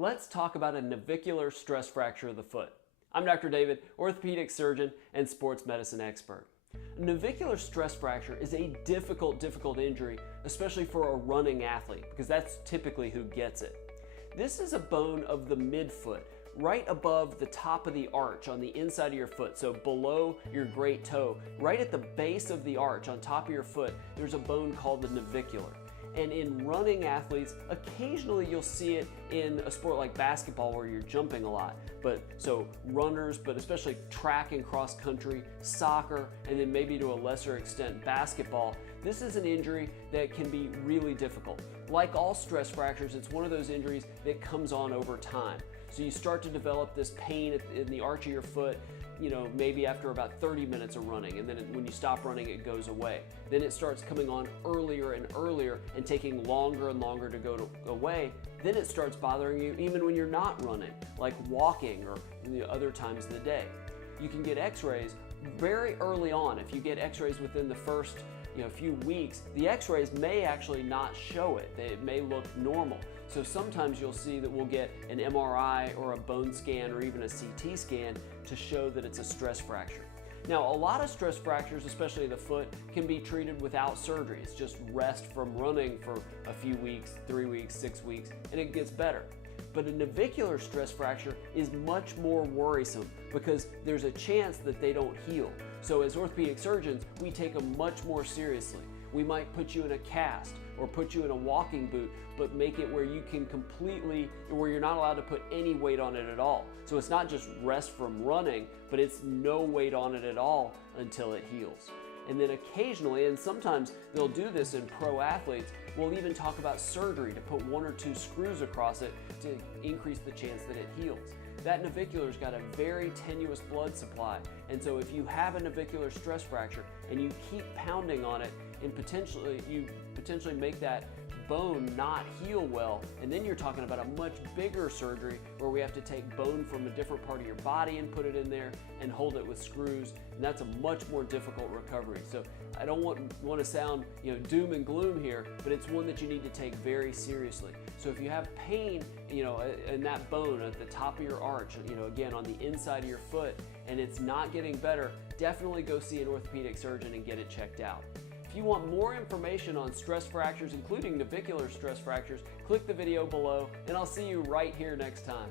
Let's talk about a navicular stress fracture of the foot. I'm Dr. David, orthopedic surgeon and sports medicine expert. A navicular stress fracture is a difficult injury, especially for a running athlete, because that's typically who gets it. This is a bone of the midfoot, right above the top of the arch on the inside of your foot, so below your great toe, right at the base of the arch on top of your foot, there's a bone called the navicular. And in running athletes, occasionally you'll see it in a sport like basketball where you're jumping a lot. So runners, but especially track and cross country, soccer, and then maybe to a lesser extent basketball, this is an injury that can be really difficult. Like all stress fractures, it's one of those injuries that comes on over time. So you start to develop this pain in the arch of your foot, maybe after about 30 minutes of running, and then when you stop running, it goes away. Then it starts coming on earlier and earlier and taking longer and longer to go away. Then it starts bothering you even when you're not running, like walking or other times of the day. You can get x-rays very early on. If you get x-rays within the first few weeks, the x-rays may actually not show it. It may look normal. So sometimes you'll see that we'll get an MRI or a bone scan or even a CT scan to show that it's a stress fracture. Now, a lot of stress fractures, especially the foot, can be treated without surgery. It's just rest from running for a few weeks, 3 weeks, 6 weeks, and it gets better. But a navicular stress fracture is much more worrisome because there's a chance that they don't heal. So as orthopedic surgeons, we take them much more seriously. We might put you in a cast or put you in a walking boot, but make it where you can where you're not allowed to put any weight on it at all. So it's not just rest from running, but it's no weight on it at all until it heals. And then occasionally, and sometimes they'll do this in pro athletes, we'll even talk about surgery to put 1 or 2 screws across it to increase the chance that it heals. That navicular's got a very tenuous blood supply, and so if you have a navicular stress fracture and you keep pounding on it, and you potentially make that bone not heal well, and then you're talking about a much bigger surgery where we have to take bone from a different part of your body and put it in there and hold it with screws, and that's a much more difficult recovery. So I don't want to sound doom and gloom here, but it's one that you need to take very seriously. So if you have pain in that bone at the top of your arch, again on the inside of your foot, and it's not getting better, definitely go see an orthopedic surgeon and get it checked out. If you want more information on stress fractures, including navicular stress fractures, click the video below, and I'll see you right here next time.